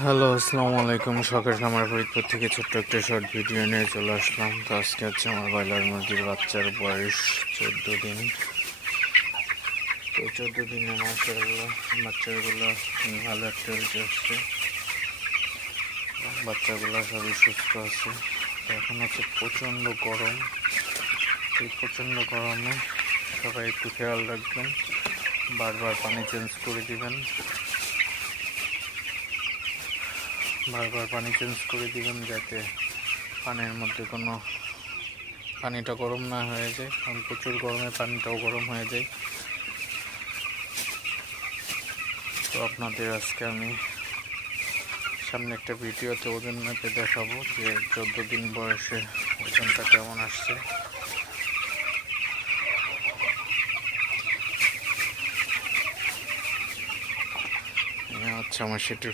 Hello, আসসালামু আলাইকুম। শখের খামার ফরিদপুর থেকে ছোট্ট একটা শর্ট ভিডিও নিয়ে চলে আসলাম। তো আজকে হচ্ছে আমার ব্রয়লার মুরগির বাচ্চার বয়স 14 দিন। তো 14 দিনে মাশাআল্লাহ বাচ্চাগুলো ভালো একটা হইতে আসছে। বাচ্চাগুলো সবই সুস্থ আছে। তো এখন হচ্ছে প্রচণ্ড গরম। এই প্রচণ্ড গরমে সবাই একটু খেয়াল রাখবেন, বারবার পানি চেঞ্জ করে দিবেন। যাতে পানির মধ্যে পানিটা গরম না হয়ে যায়, কারণ প্রচুর গরমে পানিটাও গরম হয়ে যায়। তো আপনাদের আজকে আমি সামনে একটা ভিডিওতে ওজন মেপে দেখাবো যে 14 দিন বয়সে ওজনটা কেমন আসছে। হচ্ছে আমার সেটি